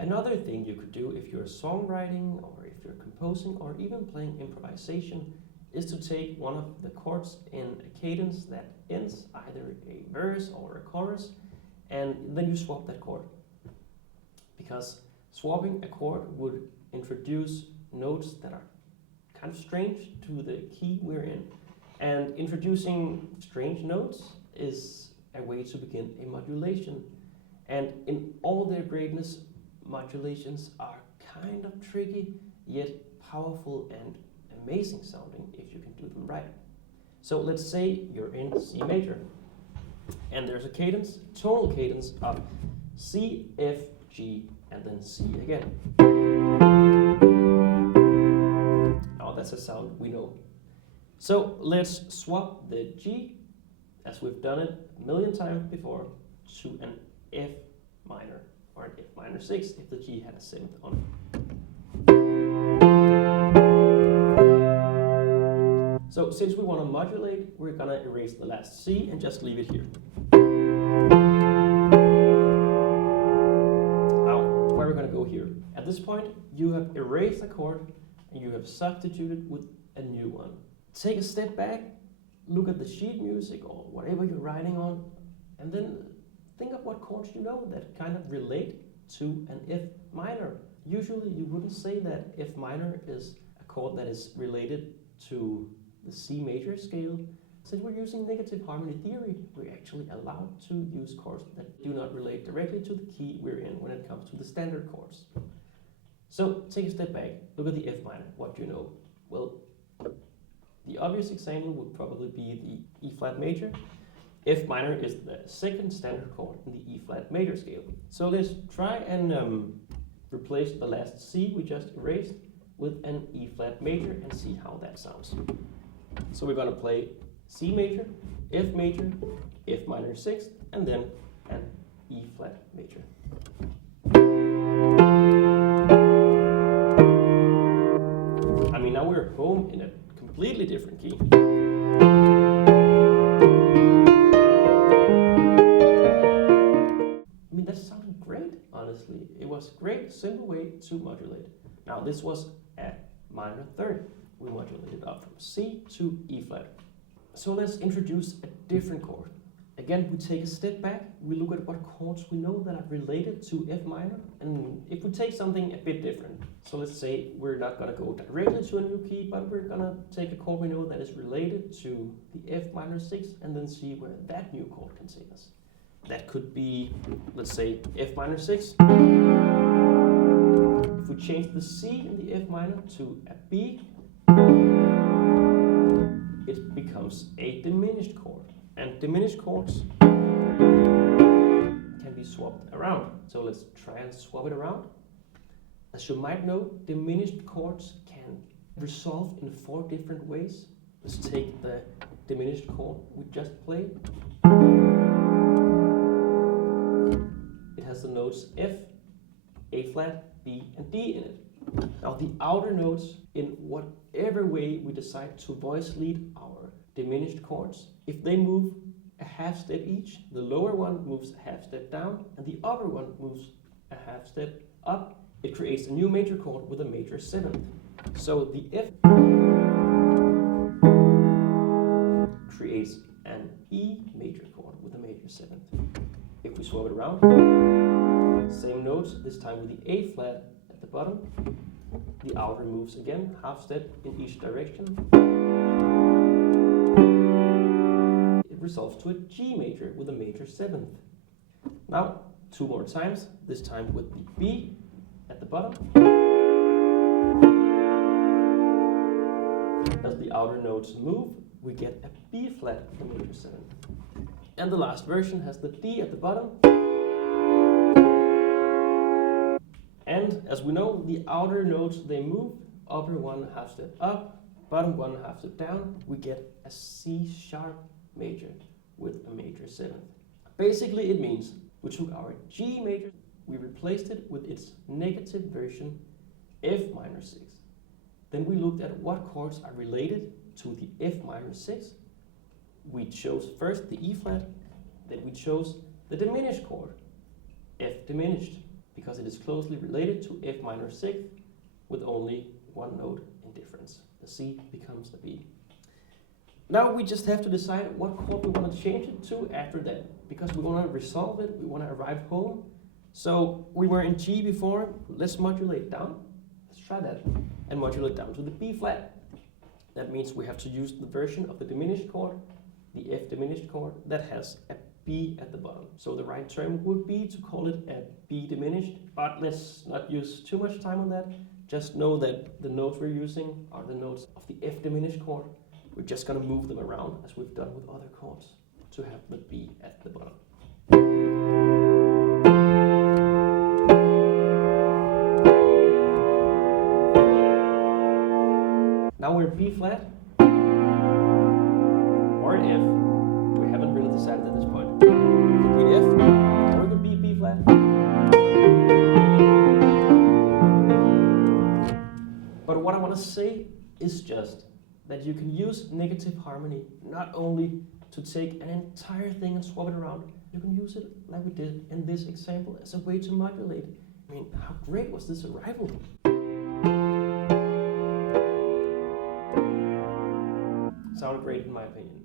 Another thing you could do if you're songwriting or if you're composing or even playing improvisation is to take one of the chords in a cadence that ends either a verse or a chorus, and then you swap that chord. Because swapping a chord would introduce notes that are kind of strange to the key we're in. And introducing strange notes is a way to begin a modulation. And in all their greatness, modulations are kind of tricky, yet powerful and amazing sounding if you can do them right. So let's say you're in C major, and there's a cadence, tonal cadence of C, F, G, and then C again. Oh, that's a sound we know. So let's swap the G, as we've done it a million times before, to an F minor, or an F minor 6 if the G had a 7th on it. So since we want to modulate, we're going to erase the last C and just leave it here. Now, where we're going to go here. At this point, you have erased a chord and you have substituted with a new one. Take a step back, look at the sheet music or whatever you're writing on, and then think of what chords you know that kind of relate to an F minor. Usually you wouldn't say that F minor is a chord that is related to the C major scale. Since we're using negative harmony theory, we're actually allowed to use chords that do not relate directly to the key we're in when it comes to the standard chords. So take a step back, look at the F minor. What do you know? Well, the obvious example would probably be the E flat major. F minor is the second standard chord in the E flat major scale. So let's try and replace the last C we just erased with an E flat major and see how that sounds. So we're going to play C major, F major, F minor 6th, and then an E flat major. I mean, now we're home in a completely different key. I mean, that sounded great, honestly. It was a great, simple way to modulate. Now, this was a minor third. We modulated up from C to E flat. So let's introduce a different chord. Again, we take a step back, we look at what chords we know that are related to F minor, and if we take something a bit different, so let's say we're not going to go directly to a new key, but we're going to take a chord we know that is related to the F minor 6 and then see where that new chord can take us. That could be, let's say, F minor 6. If we change the C in the F minor to a B, it becomes a diminished chord. And diminished chords can be swapped around. So let's try and swap it around. As you might know, diminished chords can resolve in 4 different ways. Let's take the diminished chord we just played. It has the notes F, A flat, B, and D in it. Now the outer notes, in whatever way we decide to voice lead our diminished chords, if they move a half step each, the lower one moves a half step down and the upper one moves a half step up, it creates a new major chord with a major 7th. So the F creates an E major chord with a major 7th. If we swap it around, same notes, this time with the A flat at the bottom, the outer moves again, half step in each direction. It resolves to a G major with a major 7th. Now, 2 more times, this time with the B at the bottom. As the outer notes move, we get a B flat with a major 7th. And the last version has the D at the bottom. And as we know, the outer notes, they move, upper one half step up, bottom one half step down, we get a C sharp major with a major 7th. Basically it means we took our G major, we replaced it with its negative version, F minor 6. Then we looked at what chords are related to the F minor 6. We chose first the E flat, then we chose the diminished chord, F diminished. because it is closely related to F minor sixth with only one note in difference. The C becomes the B. Now we just have to decide what chord we want to change it to after that, because we want to resolve it, we want to arrive home. So we were in G before, let's modulate down. Let's try that and modulate down to the B flat. That means we have to use the version of the diminished chord, the F diminished chord, that has a B at the bottom. So the right term would be to call it a B diminished, but let's not use too much time on that. Just know that the notes we're using are the notes of the F diminished chord. We're just going to move them around as we've done with other chords to have the B at the bottom. Now we're B flat or an F. We haven't really decided at this point. We could be F or we could be B flat. But what I want to say is just that you can use negative harmony not only to take an entire thing and swap it around, you can use it like we did in this example as a way to modulate. I mean, how great was this arrival? Sounded great in my opinion.